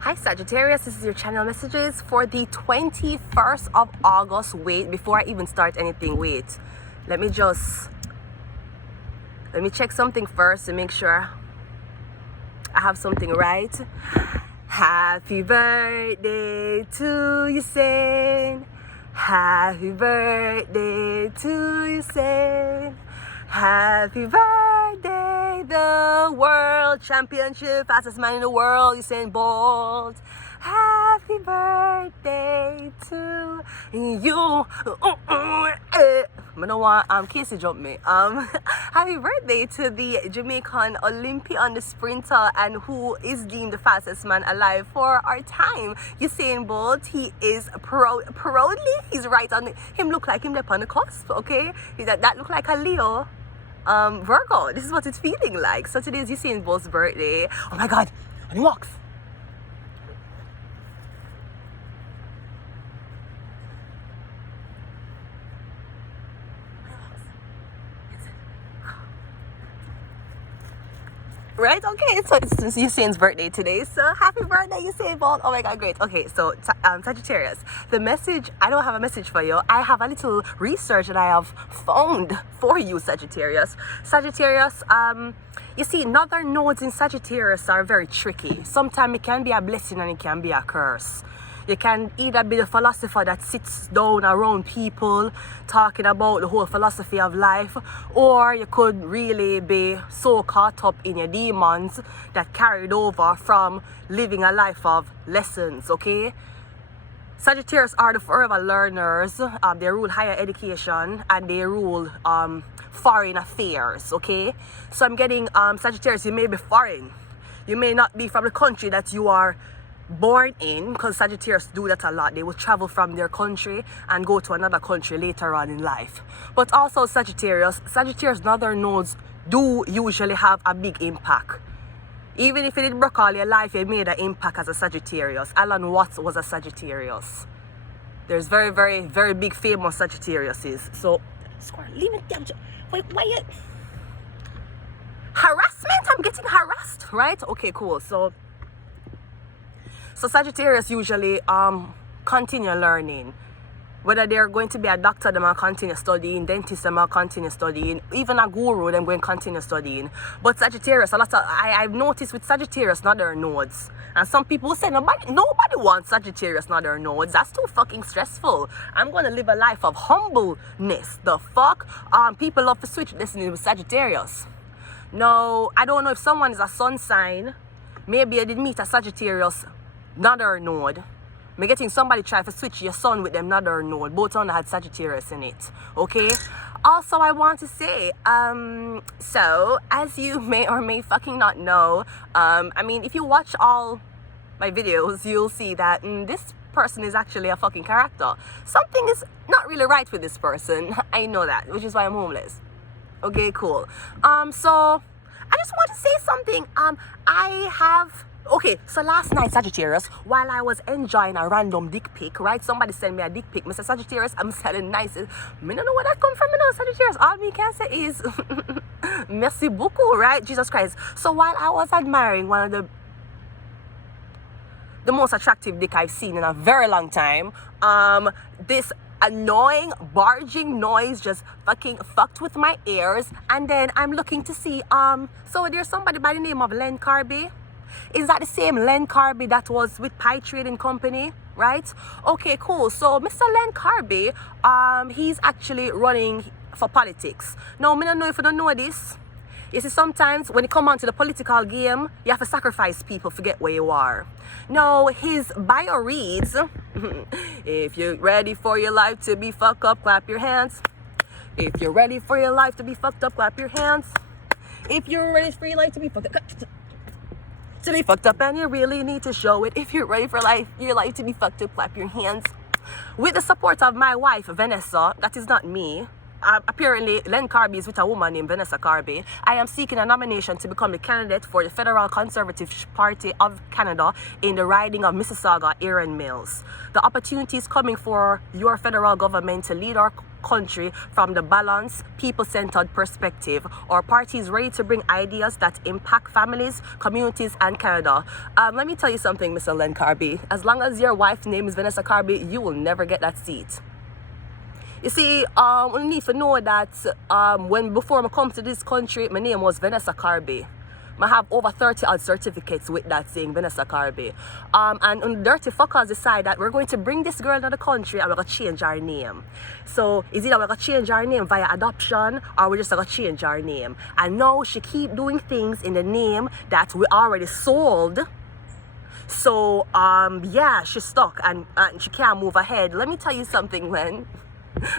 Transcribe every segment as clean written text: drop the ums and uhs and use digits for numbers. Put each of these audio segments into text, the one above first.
Hi Sagittarius, this is your channel messages for the 21st of August. Wait, before I even start anything, wait. Let me check something first to make sure I have something right. Happy birthday to you, Saint. Happy birthday to you, Saint. Happy birthday, the world championship, fastest man in the world, Usain Bolt. Happy birthday to you. I don't want Casey jump me. Happy birthday to the Jamaican Olympian, the sprinter, and who is deemed the fastest man alive for our time, Usain Bolt. He is proudly, he's right on him. Look like him up on the cusp. Okay, that look like a Leo. Virgo, this is what it's feeling like. So today is Usain Bolt's birthday. Oh my god, and he walks. Right, okay, so it's Usain's birthday today, so happy birthday, Usain Bolt. Oh my god, great. Okay, so Sagittarius, the message, I don't have a message for you. I have a little research that I have found for you, Sagittarius. Sagittarius, you see, northern nodes in Sagittarius are very tricky. Sometimes it can be a blessing and it can be a curse. You can either be the philosopher that sits down around people talking about the whole philosophy of life, or you could really be so caught up in your demons that carried over from living a life of lessons, okay? Sagittarius are the forever learners. They rule higher education and they rule foreign affairs, okay? So I'm getting Sagittarius, you may be foreign. You may not be from the country that you are born in, because Sagittarius do that a lot. They will travel from their country and go to another country later on in life. But also Sagittarius northern nodes do usually have a big impact. Even if you didn't work all your life, you made an impact as a Sagittarius. Alan Watts was a Sagittarius. There's very, very, very big famous Sagittariuses. So, leave it down. Why you... Harassment? I'm getting harassed, right? Okay, cool. So Sagittarius usually continue learning. Whether they're going to be a doctor, they might continue studying, dentist, they might continue studying, even a guru, them going to continue studying. But Sagittarius, I've noticed with Sagittarius northern nodes, and some people say nobody wants Sagittarius northern nodes. That's too fucking stressful. I'm going to live a life of humbleness. The fuck? People love to switch destiny with Sagittarius. No, I don't know if someone is a sun sign. Maybe I did meet a Sagittarius northern node. I'm getting somebody try to switch your sun with them northern node. Both of them had Sagittarius in it. Okay. Also, I want to say, so as you may or may fucking not know, I mean, if you watch all my videos, you'll see that this person is actually a fucking character. Something is not really right with this person. I know that, which is why I'm homeless. Okay, cool. So I just want to say something. Okay, so last night, Sagittarius, while I was enjoying a random dick pic, right? Somebody sent me a dick pic. Mr. Sagittarius, I'm selling nice. I don't know where that come from, you know, Sagittarius. All me can say is merci beaucoup, right? Jesus Christ. So while I was admiring one of the most attractive dick I've seen in a very long time, this annoying barging noise just fucking fucked with my ears. And then I'm looking to see, so there's somebody by the name of Carby. Is that the same Len Carby that was with Pie Trading Company, right? Okay, cool. So Mr. Len Carby, he's actually running for politics. Now, I don't know if you don't know this. You see, sometimes when you come onto the political game, you have to sacrifice people, forget where you are. Now, his bio reads, if you're ready for your life to be fucked up, clap your hands. If you're ready for your life to be fucked up, clap your hands. If you're ready for your life to be fucked up, and you really need to show it. If you're ready for your life to be fucked up, clap your hands. With the support of my wife, Vanessa, that is not me. Apparently, Len Carby is with a woman named Vanessa Carby. I am seeking a nomination to become the candidate for the Federal Conservative Party of Canada in the riding of Mississauga, Erin Mills. The opportunity is coming for your federal government to lead our country from the balanced, people-centered perspective. Our party is ready to bring ideas that impact families, communities, and Canada. Let me tell you something, Mr. Len Carby. As long as your wife's name is Vanessa Carby, you will never get that seat. You see, we need to know that before I come to this country, my name was Vanessa Carby. I have over 30 odd certificates with that saying Vanessa Carby. And dirty fuckers decide that we're going to bring this girl to the country and we're going to change our name. So it's either we're going to change our name via adoption or we're just going to change our name. And now she keep doing things in the name that we already sold. So yeah, she's stuck and she can't move ahead. Let me tell you something, Len.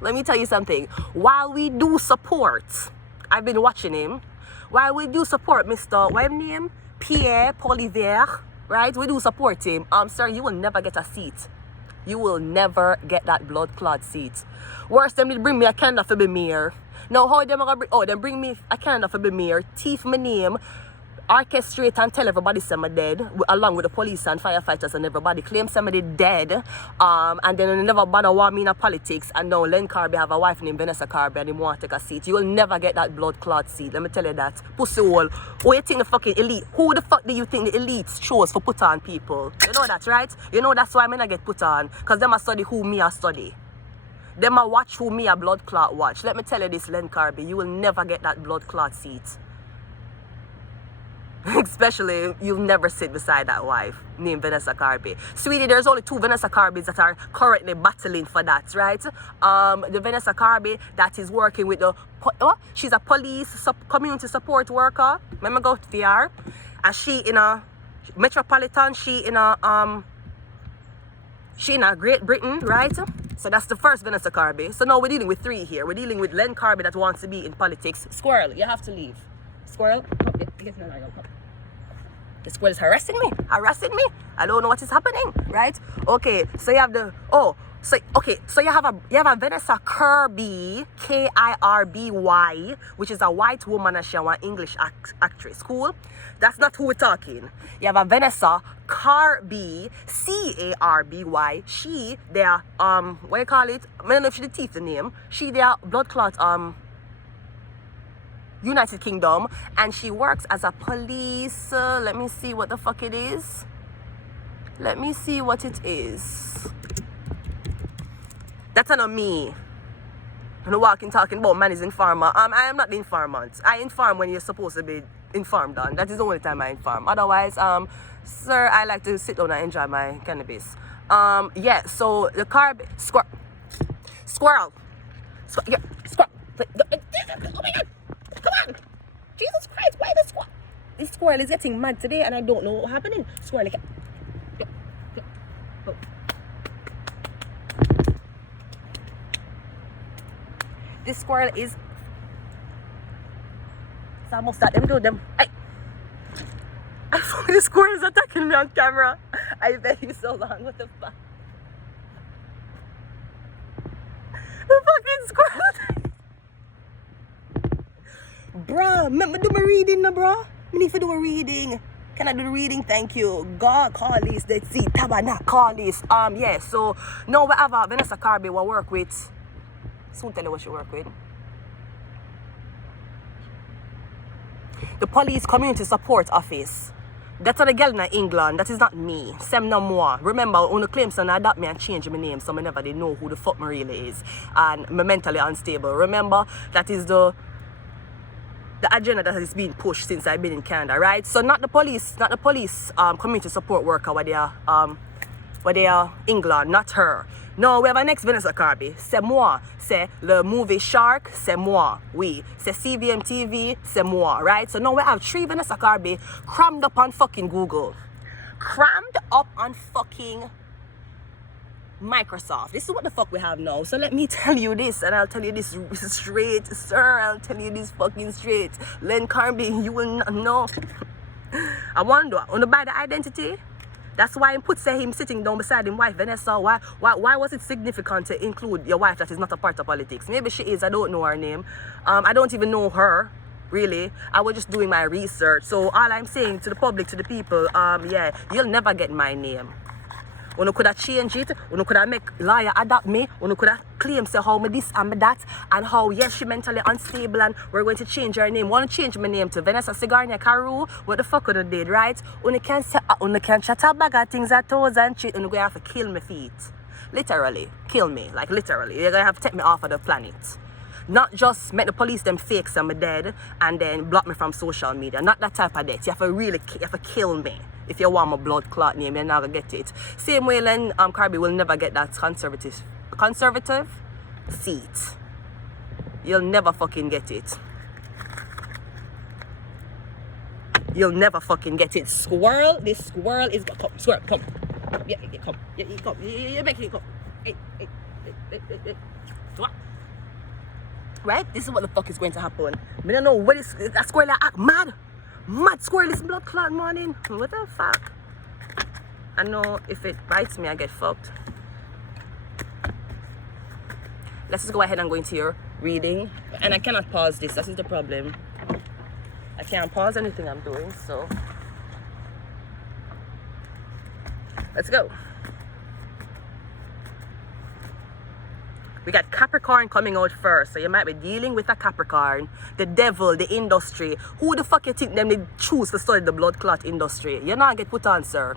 Let me tell you something. While we do support, I've been watching him. While we do support Mr. What's his name? Pierre Polivier, right? We do support him. Sir, you will never get a seat. You will never get that blood clot seat. Worse, them did bring me a Canada for the mayor. Now, how them gonna bring? Oh, them bring me a Canada for the mayor. Thief my name. Orchestrate and tell everybody I'm dead, along with the police and firefighters and everybody claim somebody dead, and then they never bother want me in politics. And now Len Carby have a wife named Vanessa Carby and he want to take a seat. You will never get that blood clot seat. Let me tell you that. Pussy hole. Who you think the fucking elite? Who the fuck do you think the elites chose for put on people? You know that, right? You know that's why I not get put on, because them a study who me a study. Them a watch who me a blood clot watch. Let me tell you this, Len Carby, you will never get that blood clot seat. Especially, you'll never sit beside that wife named Vanessa Carby. Sweetie, there's only 2 Vanessa Carbys that are currently battling for that, right? The Vanessa Carby that is working with the... she's a police community support worker. Remember go to VR? And she in a metropolitan, she in a Great Britain, right? So that's the first Vanessa Carby. So now we're dealing with 3 here. We're dealing with Len Carby that wants to be in politics. Squirrel, you have to leave. Squirrel, the squirrel is harassing me. I don't know what is happening, right? Okay, so you have so you have a Vanessa Carby, Kirby, which is a white woman and she's an English actress. Cool. That's not who we're talking. You have a Vanessa Carby, Carby. She there what you call it? I don't know if she the teeth the name. She there blood clot United Kingdom, and she works as a police. Let me see what the fuck it is. Let me see what it is. That's not me. I'm walking talking about man is informer. I am not the informant. I inform when you're supposed to be informed on. That is the only time I inform. Otherwise, sir, I like to sit down and enjoy my cannabis. Yeah. So the squirrel. Yeah, squirrel. Oh my god. Come on! Jesus Christ, why the squirrel? This squirrel is getting mad today and I don't know what's happening. Squirrel, oh. This squirrel is... It's almost that them do them. I thought this squirrel is attacking me on camera. I bet you so long. What the fuck? The fucking squirrel. Bruh, remember do my reading now, bruh? I need to do a reading. Can I do the reading? Thank you. God, call this. Let's see. Tabana, call this. Yeah, so now we have Vanessa Carby will work with. Soon tell you what she work with. The Police Community Support Office. That's a girl in England. That is not me. Sem no more. Remember, on the claims and adopt me and change my name, so I never did know who the fuck me really is. And I'm mentally unstable. Remember, that is the agenda that has been pushed since I've been in Canada, right? So not the police community support worker where they are England, not her. No, we have our next Vanessa Carby. C'est moi. C'est le movie Shark, c'est moi. Oui. C'est CVM TV, c'est moi, right? So now we have 3 Vanessa Carby crammed up on fucking Google. Crammed up on fucking Microsoft. This is what the fuck we have now. So let me tell you this, and I'll tell you this straight, sir. I'll tell you this fucking straight. Len Carby, you will not know. I wonder, on the buy the identity. That's why he put say him sitting down beside his wife Vanessa. Why was it significant to include your wife that is not a part of politics? Maybe she is. I don't know her name. I don't even know her. Really, I was just doing my research. So all I'm saying to the public, to the people, yeah, you'll never get my name. Uno could have changed it. Uno could have make lawyer adapt me. Uno could have claim say how me this and me that. And how, yes, she mentally unstable and we're going to change her name. Want to change my name to Vanessa Sigarnia Carew. What the fuck would have did, right? Uno can chat a bag of things at toes and shit. Uno going to have to kill my feet. Literally. Kill me. Like literally. You're going to have to take me off of the planet. Not just make the police them fake some dead and then block me from social media. Not that type of death. You have to kill me. If you want my blood clot name, you're never get it. Same way then Carby will never get that conservative seat. You'll never fucking get it. You'll never fucking get it. Squirrel, this squirrel is come. Squirrel, come. Yeah, come. Yeah, come. You make it come. Hey. What? Right? This is what the fuck is going to happen. I don't know what is that squirrel act mad. Mad squirrel is blood clot morning. What the fuck? I know if it bites me, I get fucked. Let's just go ahead and go into your reading. And I cannot pause this. That is the problem. I can't pause anything I'm doing, so let's go. We got Capricorn coming out first, so you might be dealing with a Capricorn. The devil, the industry. Who the fuck you think them they choose to study the blood clot industry? You're not get put on, sir.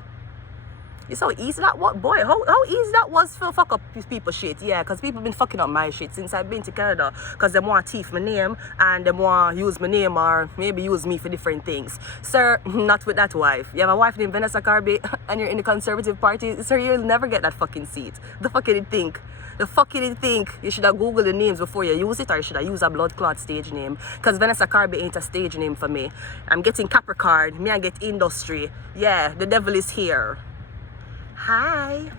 You saw how easy that was, boy. How easy that was for fuck up people shit. Yeah, because people been fucking up my shit since I've been to Canada. Because they want to thief my name and they want to use my name or maybe use me for different things. Sir, not with that wife. You have a wife named Vanessa Carby and you're in the Conservative Party. Sir, you'll never get that fucking seat. The fuck you did think? The fuck you did think? You should have Googled the names before you use it, or you should have used a blood clot stage name. Because Vanessa Carby ain't a stage name for me. I'm getting Capricorn. Me I get industry. Yeah, the devil is here. Hi.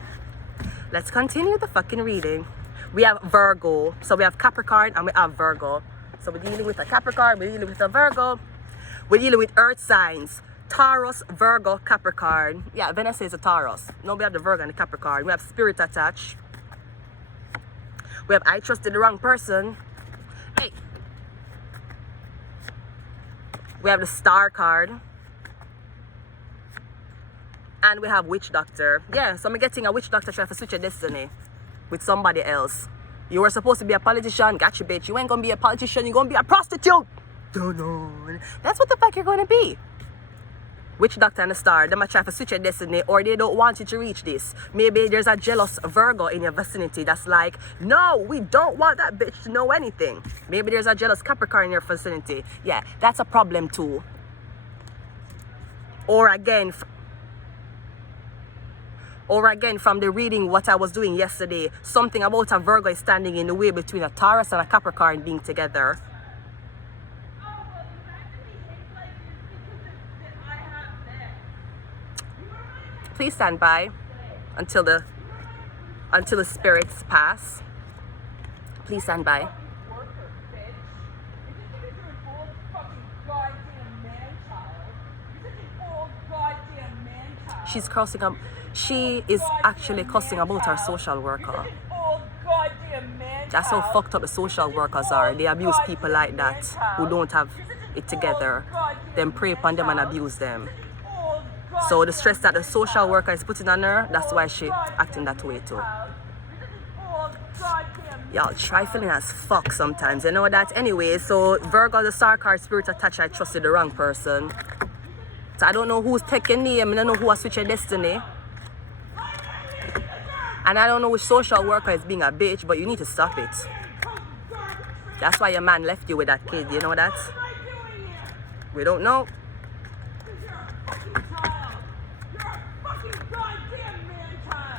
Let's continue the fucking reading. We have Virgo. So we have Capricorn and we have Virgo. So we're dealing with a Capricorn, we're dealing with a Virgo. We're dealing with earth signs. Taurus, Virgo, Capricorn. Yeah, Vanessa is a Taurus. No, we have the Virgo and the Capricorn. We have spirit attached. We have I trusted the wrong person. Hey. We have the Star card. And we have Witch Doctor. Yeah, so I'm getting a Witch Doctor trying to switch your destiny with somebody else. You were supposed to be a politician. Gotcha, bitch. You ain't gonna be a politician. You're gonna be a prostitute. Don't know. That's what the fuck you're gonna be. Witch Doctor and the Star. They might try to switch your destiny, or they don't want you to reach this. Maybe there's a jealous Virgo in your vicinity that's like, no, we don't want that bitch to know anything. Maybe there's a jealous Capricorn in your vicinity. Yeah, that's a problem too. Or again, from the reading what I was doing yesterday, something about a Virgo is standing in the way between a Taurus and a Capricorn being together. Please stand by until the spirits pass. Please stand by. She's crossing up. She is actually cussing about her social worker. That's how fucked up the social workers are. They abuse people like that who don't have it together. Then prey upon them and abuse them. So the stress that the social worker is putting on her, that's why she acting that way too. Y'all trifling as fuck sometimes, you know that? Anyway, so Virgo, the Star card, spirit attached, I trusted the wrong person. So I don't know who's taking name, I don't know who has switched your destiny. And I don't know which social worker is being a bitch, but you need to stop it. That's why your man left you with that kid, you know that? We don't know.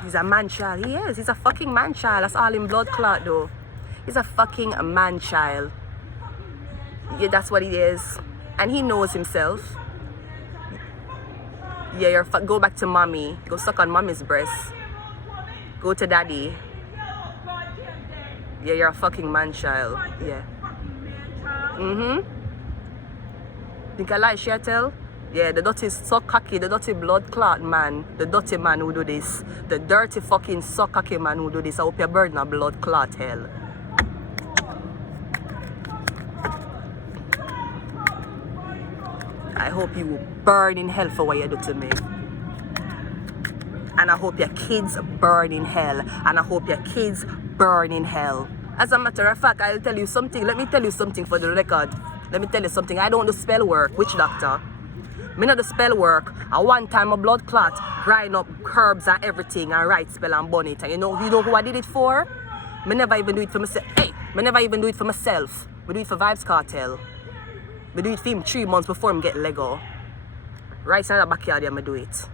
He's a man child. He is. He's a fucking man child. That's all in blood clot though. He's a fucking man child. Yeah, that's what he is. And he knows himself. Yeah, go back to mommy. Go suck on mommy's breast. Go to daddy. Yeah, you're a fucking man child. Yeah. Think I lie, shall I tell? Yeah, the dirty suck cocky, the dirty blood clot man. The dirty man who do this. The dirty fucking suck cocky man who do this. I hope your bird in a blood clot hell. I hope you will burn in hell for what you do to me. And I hope your kids burn in hell. And I hope your kids burn in hell. As a matter of fact, I'll tell you something. Let me tell you something for the record. Let me tell you something. I don't do spell work. Witch doctor. Me not do spell work. At one time a blood clot, grind up herbs and everything and write spell and burn it. And you know who I did it for? Me never even do it for myself. Hey, me never even do it for myself. Me do it for Vibes Cartel. Me do it for him 3 months before him get Lego. Right in the backyard, I do it.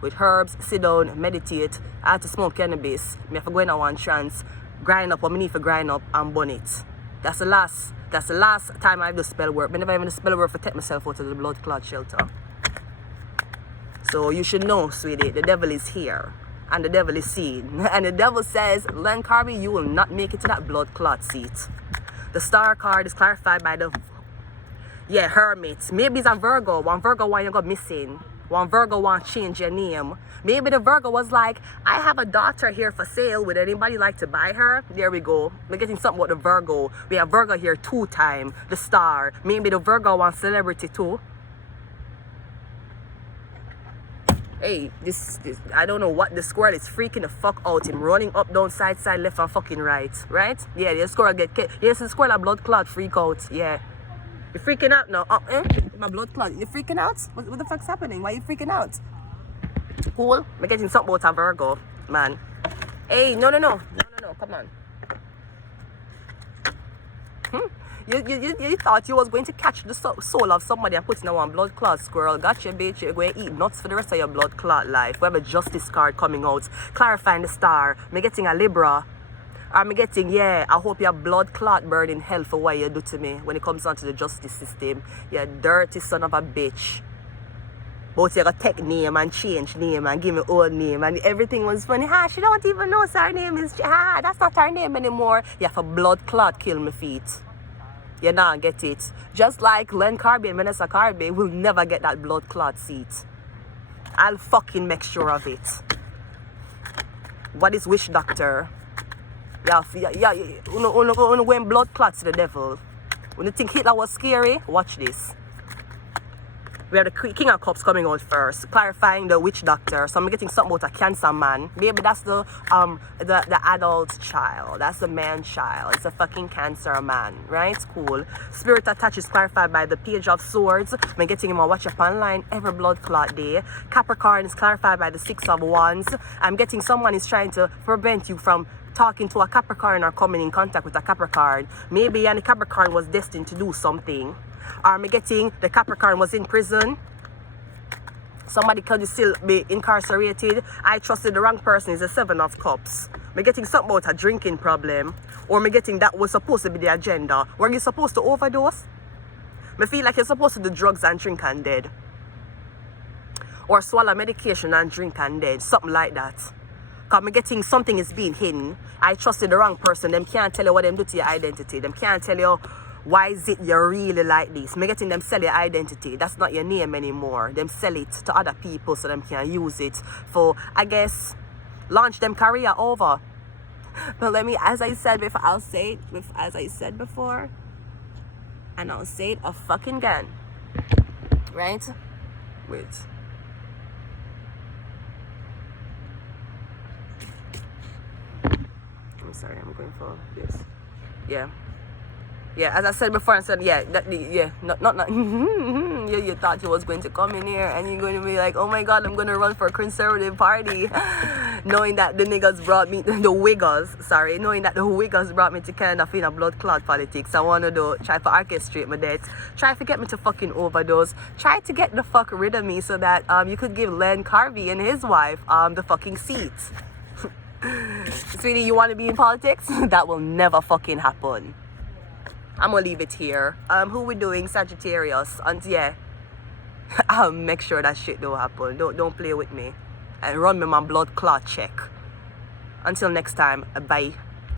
With herbs, sit down, meditate. I have to smoke cannabis. Me have to go in a one trance, grind up what me need to grind up and burn it. That's the last time I do spell work. I never even do spell work for take myself out of the blood clot shelter. So you should know, sweetie, the devil is here. And the devil is seen. And the devil says, Len Carby, you will not make it to that blood clot seat. The star card is clarified by the hermit. Maybe it's a Virgo. One Virgo one you got missing. One Virgo want to change your name. Maybe the Virgo was like, I have a daughter here for sale. Would anybody like to buy her? There we go. We're getting something about the Virgo. We have Virgo here 2 times. The star. Maybe the Virgo wants celebrity too. Hey, this I don't know what the squirrel is freaking the fuck out. Him running up, down, side, left and fucking right. Right? Yeah, the squirrel yes, the squirrel a blood clot freak out. Yeah. You're freaking out now. My blood clot. You're freaking out? What the fuck's happening? Why are you freaking out? Cool. I'm getting something about a Virgo, man. Hey, no. Come on. You thought you was going to catch the soul of somebody and put in a one blood clot squirrel. Gotcha, bitch. You're going to eat nuts for the rest of your blood clot life. We have a justice card coming out. Clarifying the star. Me getting a Libra. I'm getting, I hope your blood clot burn in hell for what you do to me when it comes down to the justice system. You dirty son of a bitch. But you gotta take name and change name and give me old name and everything was funny. She don't even know her name is, that's not her name anymore. You have a blood clot kill me feet. You not get it. Just like Len Carby and Vanessa Carby will never get that blood clot seat. I'll fucking make sure of it. What is witch doctor? When blood clots to the devil. When you think Hitler was scary, watch this. We have the King of Cups coming out first, clarifying the witch doctor. So I'm getting something about a cancer man. Maybe that's the adult child. That's the man child. It's a fucking cancer man, right? Cool. Spirit attached is clarified by the Page of Swords. I'm getting him on Watch Up Online every blood clot day. Capricorn is clarified by the 6 of Wands. I'm getting someone is trying to prevent you from talking to a Capricorn or coming in contact with a Capricorn. Maybe and the Capricorn was destined to do something. Or I'm getting the Capricorn was in prison. Somebody could still be incarcerated. I trusted the wrong person is the 7 of Cups. I'm getting something about a drinking problem. Or I'm getting that was supposed to be the agenda. Were you supposed to overdose? I feel like you're supposed to do drugs and drink and dead. Or swallow medication and drink and dead. Something like that. Because I'm getting something is being hidden. I trusted the wrong person. Them can't tell you what them do to your identity. Them can't tell you why is it you're really like this. I'm getting them sell your identity. That's not your name anymore. Them sell it to other people so them can use it for, I guess, launch them career over. But let me, as I said before, I'll say it as I said before. And I'll say it a fucking again. Right? Wait. I'm sorry, I'm going for this. Yeah, as I said before, I said, not you thought you was going to come in here and you're going to be like, oh my god, I'm going to run for a conservative party. Knowing that the niggas brought me, knowing that the Wiggers brought me to kind of in a blood clot politics. I want to try to orchestrate my death, try to get me to fucking overdose, try to get the fuck rid of me so that you could give Len Carby and his wife the fucking seats. Sweetie, you want to be in politics? That will never fucking happen. I'm gonna leave it here. Who we doing? Sagittarius. And I'll make sure that shit don't happen. Don't play with me. And run me my blood clot check. Until next time, bye.